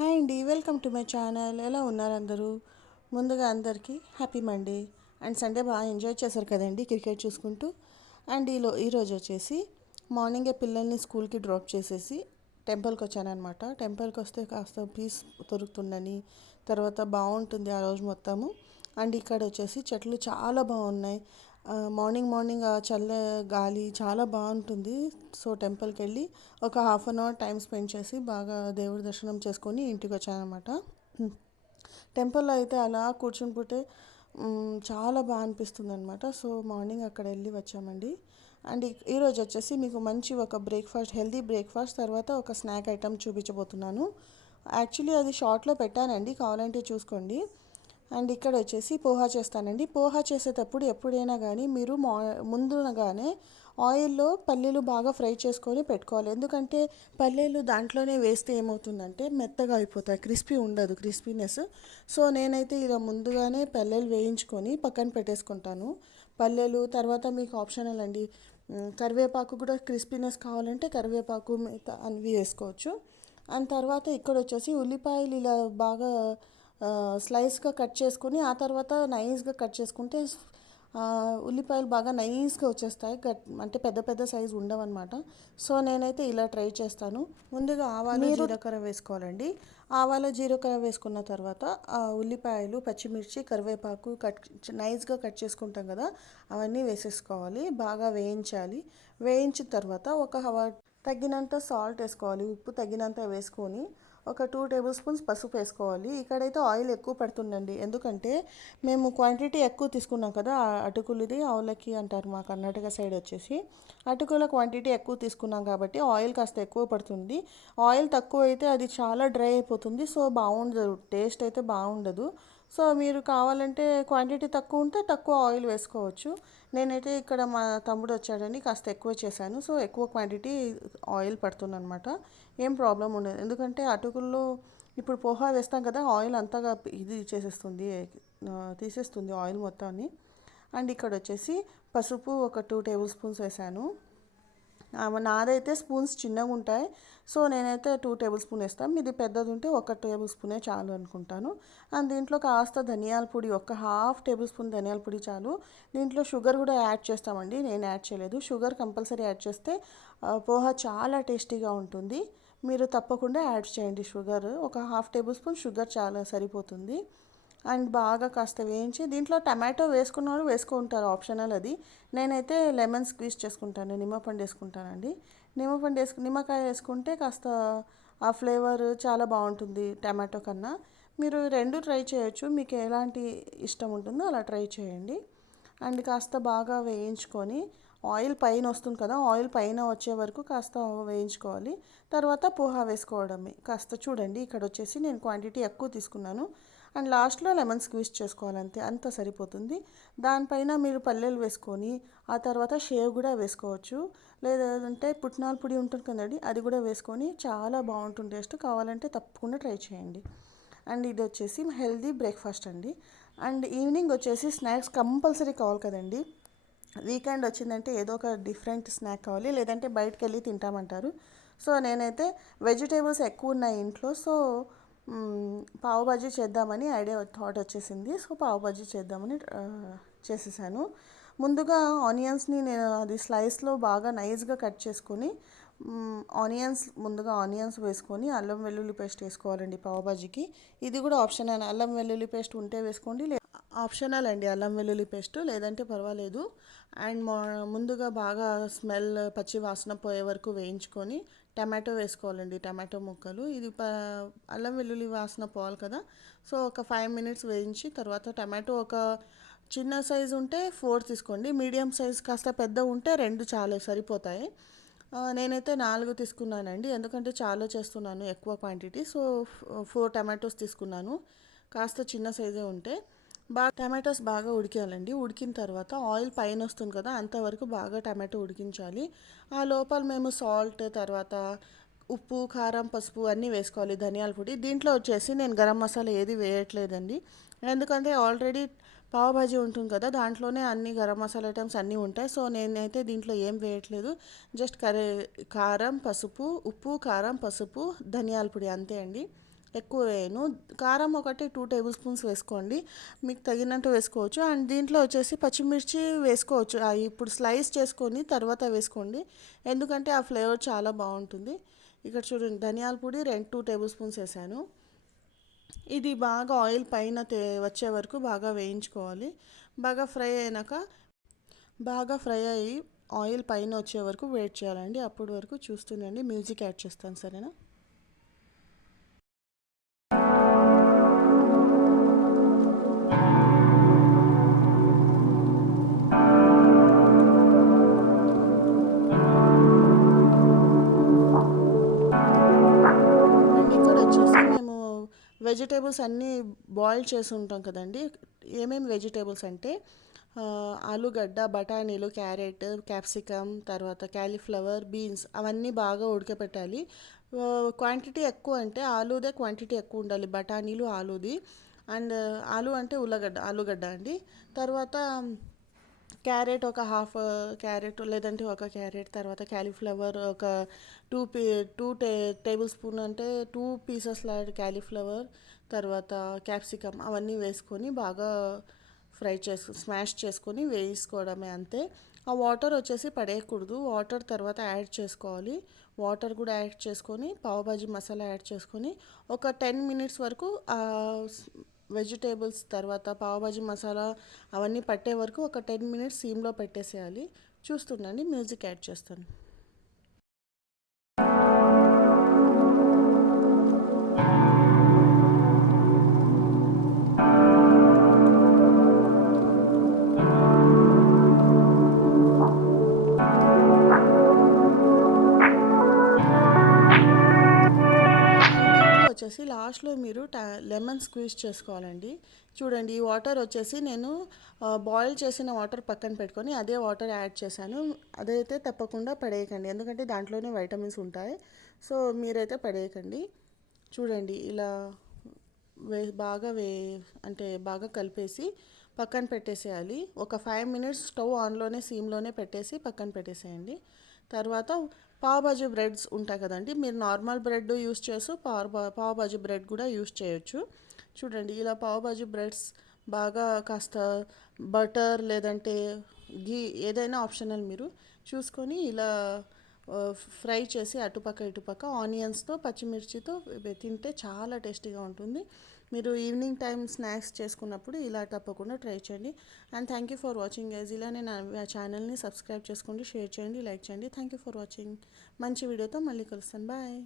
Hi అండి, welcome to my channel. ఎలా ఉన్నారు అందరూ? ముందుగా అందరికీ హ్యాపీ మండే. అండ్ సండే బాగా ఎంజాయ్ చేశారు కదండి క్రికెట్ చూసుకుంటూ. అండ్ ఈరోజు వచ్చేసి మార్నింగే పిల్లల్ని స్కూల్కి డ్రాప్ చేసేసి టెంపుల్కి వచ్చానమాట. టెంపుల్కి వస్తే కాస్త పీస్ దొరుకుతుందని, తర్వాత బాగుంటుంది ఆ రోజు మొత్తము. అండ్ ఇక్కడ వచ్చేసి చెట్లు చాలా బాగున్నాయి. మార్నింగ్ మార్నింగ్ ఆ చల్ల గాలి చాలా బాగుంటుంది. సో టెంపుల్కి వెళ్ళి ఒక half an hour time spend చేసి బాగా దేవుడి దర్శనం చేసుకొని ఇంటికి వచ్చానమాట. టెంపుల్లో అయితే అలా కూర్చుని పోతే చాలా బాగా అనిపిస్తుంది అనమాట. సో మార్నింగ్ అక్కడ వెళ్ళి వచ్చామండి. అండ్ ఈరోజు వచ్చేసి మీకు మంచి ఒక బ్రేక్ఫాస్ట్, హెల్తీ బ్రేక్ఫాస్ట్, తర్వాత ఒక స్నాక్ ఐటమ్ చూపించబోతున్నాను. యాక్చువల్లీ అది షార్ట్లో పెట్టానండి, కావాలంటే చూసుకోండి. అండ్ ఇక్కడ వచ్చేసి పోహా చేస్తానండి. పోహా చేసేటప్పుడు ఎప్పుడైనా కానీ మీరు ముందుగానే ఆయిల్లో పల్లీలు బాగా ఫ్రై చేసుకొని పెట్టుకోవాలి. ఎందుకంటే పల్లీలు దాంట్లోనే వేస్తే ఏమవుతుందంటే మెత్తగా అయిపోతాయి, క్రిస్పీ ఉండదు, క్రిస్పీనెస్. సో నేనైతే ఇలా ముందుగానే పల్లీలు వేయించుకొని పక్కన పెట్టేసుకుంటాను. పల్లీలు తర్వాత మీకు ఆప్షనల్ అండి. కరివేపాకు కూడా క్రిస్పీనెస్ కావాలంటే కరివేపాకు మిగతా అవి వేసుకోవచ్చు. అండ్ తర్వాత ఇక్కడ వచ్చేసి ఉల్లిపాయలు ఇలా బాగా స్లైస్గా కట్ చేసుకొని ఆ తర్వాత నైస్గా కట్ చేసుకుంటే ఉల్లిపాయలు బాగా నైస్గా వచ్చేస్తాయి. అంటే పెద్ద పెద్ద సైజు ఉండవన్నమాట. సో నేనైతే ఇలా ట్రై చేస్తాను. ముందుగా ఆవాలు జీలకర్ర వేసుకోవాలండి. ఆవాలు జీలకర్ర వేసుకున్న తర్వాత ఉల్లిపాయలు, పచ్చిమిర్చి, కరివేపాకు నైస్గా కట్ చేసుకుంటాం కదా, అవన్నీ వేసేసుకోవాలి. బాగా వేయించాలి. వేయించిన తర్వాత తగినంత సాల్ట్ వేసుకోవాలి. ఉప్పు తగినంత వేసుకొని ఒక 2 టేబుల్ స్పూన్స్ పసుపు వేసుకోవాలి. ఇక్కడైతే ఆయిల్ ఎక్కువ పడుతుందండి, ఎందుకంటే మేము క్వాంటిటీ ఎక్కువ తీసుకున్నాం కదా. అటుకులది అవలకి అంటారు మా కర్ణాటక సైడ్ వచ్చేసి. అటుకుల క్వాంటిటీ ఎక్కువ తీసుకున్నాం కాబట్టి ఆయిల్ కాస్త ఎక్కువ పడుతుంది. ఆయిల్ తక్కువ అయితే అది చాలా డ్రై అయిపోతుంది. సో బాగుండదు, టేస్ట్ అయితే బాగుండదు. సో మీరు కావాలంటే క్వాంటిటీ తక్కువ ఉంటే తక్కువ ఆయిల్ వేసుకోవచ్చు. నేనైతే ఇక్కడ మా తమ్ముడు వచ్చాడని కాస్త ఎక్కువ చేశాను. సో ఎక్కువ క్వాంటిటీ ఆయిల్ పడుతుంది అనమాట. ఏం ప్రాబ్లం ఉండదు, ఎందుకంటే అటుకుల్లో ఇప్పుడు పోహా వేస్తాం కదా, ఆయిల్ అంతగా ఇది చేసేస్తుంది, తీసేస్తుంది ఆయిల్ మొత్తాన్ని. అండ్ ఇక్కడ వచ్చేసి పసుపు ఒక 2 టేబుల్ స్పూన్స్ వేసాను. నాదైతే స్పూన్స్ చిన్నగా ఉంటాయి, సో నేనైతే 2 టేబుల్ స్పూన్ వేస్తాను. ఇది పెద్దది ఉంటే 1 టేబుల్ స్పూనే చాలు అనుకుంటాను. అండ్ దీంట్లో కాస్త ధనియాల పొడి, ఒక హాఫ్ టేబుల్ స్పూన్ ధనియాల పొడి చాలు. దీంట్లో షుగర్ కూడా యాడ్ చేస్తామండి, నేను యాడ్ చేయలేదు. షుగర్ కంపల్సరీ యాడ్ చేస్తే పోహా చాలా టేస్టీగా ఉంటుంది. మీరు తప్పకుండా యాడ్ చేయండి షుగర్. ఒక హాఫ్ టేబుల్ స్పూన్ షుగర్ చాలా సరిపోతుంది. అండ్ బాగా కాస్త వేయించి దీంట్లో టమాటో వేసుకున్నవారు వేసుకుంటారు, ఆప్షనల్ అది. నేనైతే లెమన్ స్క్వీజ్ చేసుకుంటాను, నిమ్మపండు వేసుకుంటానండి. నిమ్మకాయ వేసుకుంటే కాస్త ఆ ఫ్లేవర్ చాలా బాగుంటుంది టమాటో కన్నా. మీరు రెండు ట్రై చేయొచ్చు, మీకు ఎలాంటి ఇష్టం ఉంటుందో అలా ట్రై చేయండి. అండ్ కాస్త బాగా వేయించుకొని ఆయిల్ పైన వస్తుంది కదా, ఆయిల్ పైన వచ్చే వరకు కాస్త వేయించుకోవాలి. తర్వాత పోహా వేసుకోవడమే. కాస్త చూడండి, ఇక్కడ వచ్చేసి నేను క్వాంటిటీ ఎక్కువ తీసుకున్నాను. అండ్ లాస్ట్లో లెమన్ స్క్వీజ్ చేసుకోవాలంతే, అంత సరిపోతుంది. దానిపైన మీరు పల్లీలు వేసుకొని ఆ తర్వాత షేవ్ కూడా వేసుకోవచ్చు. లేదంటే పుట్నాల పొడి ఉంటుంది కదండి, అది కూడా వేసుకొని చాలా బాగుంటుంది టేస్ట్. కావాలంటే తప్పకుండా ట్రై చేయండి. అండ్ ఇది వచ్చేసి హెల్దీ బ్రేక్ఫాస్ట్ అండి. అండ్ ఈవినింగ్ వచ్చేసి స్నాక్స్ కంపల్సరీ కావాలి కదండి. వీకెండ్ వచ్చిందంటే ఏదో ఒక డిఫరెంట్ స్నాక్ కావాలి, లేదంటే బయటకు వెళ్ళి తింటామంటారు. సో నేనైతే వెజిటేబుల్స్ ఎక్కువ ఉన్నాయి ఇంట్లో, సో పావు బాజీ చేద్దామని థాట్ వచ్చేసింది. సో పావు బాజీ చేద్దామని చేసేసాను. ముందుగా ఆనియన్స్ని నేను అది స్లైస్లో బాగా నైస్గా కట్ చేసుకొని ముందుగా ఆనియన్స్ వేసుకొని అల్లం వెల్లుల్లి పేస్ట్ వేసుకోవాలండి పావు బాజీకి. ఇది కూడా ఆప్షనల్, అల్లం వెల్లుల్లి పేస్ట్ ఉంటే వేసుకోండి, ఆప్షనల్ అండి అల్లం వెల్లుల్లి పేస్ట్, లేదంటే పర్వాలేదు. అండ్ ముందుగా బాగా స్మెల్ పచ్చి వాసన పోయే వరకు వేయించుకొని టమాటో వేసుకోవాలండి, టమాటో ముక్కలు. ఇది అల్లం వెల్లుల్లి వాసన పోవాలి కదా. సో ఒక 5 మినిట్స్ వేయించి తర్వాత టమాటో ఒక చిన్న సైజు ఉంటే 4 తీసుకోండి, మీడియం సైజ్ కాస్త పెద్ద ఉంటే 2 చాలా సరిపోతాయి. నేనైతే 4 తీసుకున్నానండి, ఎందుకంటే చాలా చేస్తున్నాను ఎక్కువ క్వాంటిటీ. సో 4 టమాటోస్ తీసుకున్నాను, కాస్త చిన్న సైజే ఉంటే. టమాటోస్ బాగా ఉడికేయాలండి. ఉడికిన తర్వాత ఆయిల్ పైన వస్తుంది కదా, అంతవరకు బాగా టమాటో ఉడికించాలి. ఆ లోపల మేము సాల్ట్, తర్వాత ఉప్పు, కారం, పసుపు అన్నీ వేసుకోవాలి, ధనియాల పొడి. దీంట్లో వచ్చేసి నేను గరం మసాలా ఏది వేయట్లేదండి, ఎందుకంటే ఆల్రెడీ పావ్ భాజీ ఉంటుంది కదా, దాంట్లోనే అన్ని గరం మసాలా ఐటమ్స్ అన్నీ ఉంటాయి. సో నేనైతే దీంట్లో ఏం వేయట్లేదు, జస్ట్ కారం, పసుపు, ఉప్పు, కారం, పసుపు, ధనియాల పొడి అంతే అండి. ఎక్కువ వేయను. కారం ఒకటి 2 టేబుల్ స్పూన్స్ వేసుకోండి, మీకు తగినట్టు వేసుకోవచ్చు. అండ్ దీంట్లో వచ్చేసి పచ్చిమిర్చి వేసుకోవచ్చు, ఇప్పుడు స్లైస్ చేసుకొని తర్వాత వేసుకోండి, ఎందుకంటే ఆ ఫ్లేవర్ చాలా బాగుంటుంది. ఇక్కడ చూడండి, ధనియాల పొడి 2 టేబుల్ స్పూన్స్ వేసాను. ఇది బాగా ఆయిల్ పైన వచ్చే వరకు బాగా వేయించుకోవాలి. బాగా ఫ్రై అయినాక, బాగా ఫ్రై అయ్యి ఆయిల్ పైన వచ్చే వరకు వెయిట్ చేయాలండి. అప్పటి వరకు చూస్తుండండి, మ్యూజిక్ యాడ్ చేస్తాను, సరేనా? అండ్ ఇక్కడ వచ్చేసి మేము వెజిటేబుల్స్ అన్నీ బాయిల్ చేసి ఉంటాం కదండి. ఏమేమి వెజిటేబుల్స్ అంటే ఆలుగడ్డ, బఠానీలు, క్యారెట్, క్యాప్సికమ్, తర్వాత క్యాలీఫ్లవర్, బీన్స్ అవన్నీ బాగా ఉడకపెట్టాలి. క్వాంటిటీ ఎక్కువ అంటే ఆలూదే క్వాంటిటీ ఎక్కువ ఉండాలి, బఠానీలు, ఆలూది. అండ్ ఆలు అంటే ఆలుగడ్డ అండి. తర్వాత క్యారెట్ ఒక హాఫ్ క్యారెట్, లేదంటే ఒక క్యారెట్, తర్వాత క్యాలీఫ్లవర్ ఒక two P two table spoon అంటే 2 పీసెస్ లాంటి క్యాలీఫ్లవర్, తర్వాత క్యాప్సికమ్ అవన్నీ వేసుకొని బాగా స్మాష్ చేసుకొని వేసుకోవడమే, అంతే. ఆ వాటర్ వచ్చేసి పడేయకూడదు, వాటర్ తర్వాత యాడ్ చేసుకోవాలి. వాటర్ కూడా యాడ్ చేసుకొని పావుబాజీ మసాలా యాడ్ చేసుకొని ఒక 10 మినిట్స్ వరకు వెజిటేబుల్స్ తర్వాత పావుబాజీ మసాలా అవన్నీ పట్టే వరకు ఒక 10 మినిట్స్ సీమ్లో పెట్టేసేయాలి. చూస్తుండండి, మ్యూజిక్ యాడ్ చేస్తాను. దీంట్లో వచ్చేసి లాస్ట్లో మీరు లెమన్ స్క్వీజ్ చేసుకోవాలండి. చూడండి, ఈ వాటర్ వచ్చేసి నేను బాయిల్ చేసిన వాటర్ పక్కన పెట్టుకొని అదే వాటర్ యాడ్ చేశాను. అదైతే తప్పకుండా పడేయకండి, ఎందుకంటే దాంట్లోనే వైటమిన్స్ ఉంటాయి. సో మీరైతే పడేయకండి. చూడండి, ఇలా బాగా అంటే బాగా కలిపేసి పక్కన పెట్టేసేయాలి. ఒక 5 మినిట్స్ స్టవ్ ఆన్లోనే సీమ్లోనే పెట్టేసి పక్కన పెట్టేసేయండి. తర్వాత పావుబాజీ బ్రెడ్స్ ఉంటాయి కదండి, మీరు నార్మల్ బ్రెడ్ యూస్ చేసి పావుబాజీ బ్రెడ్ కూడా యూస్ చేయొచ్చు. చూడండి, ఇలా పావుబాజీ బ్రెడ్స్ బాగా కాస్త బటర్ లేదంటే గీ ఏదైనా ఆప్షనల్, మీరు చూసుకొని ఇలా ఫ్రై చేసి అటుపక్క ఇటుపక్క ఆనియన్స్తో పచ్చిమిర్చితో తింటే చాలా టేస్టీగా ఉంటుంది. మీరు ఈవినింగ్ టైం స్నాక్స్ చేసుకున్నప్పుడు ఇలా తప్పకుండా ట్రై చేయండి. And thank you for watching guys. ఇలానే నా ఛానల్ని సబ్స్క్రైబ్ చేసుకోండి, షేర్ చేయండి, లైక్ చేయండి. Thank you for watching. మంచి వీడియోతో మళ్ళీ కలుస్తాను. బాయ్.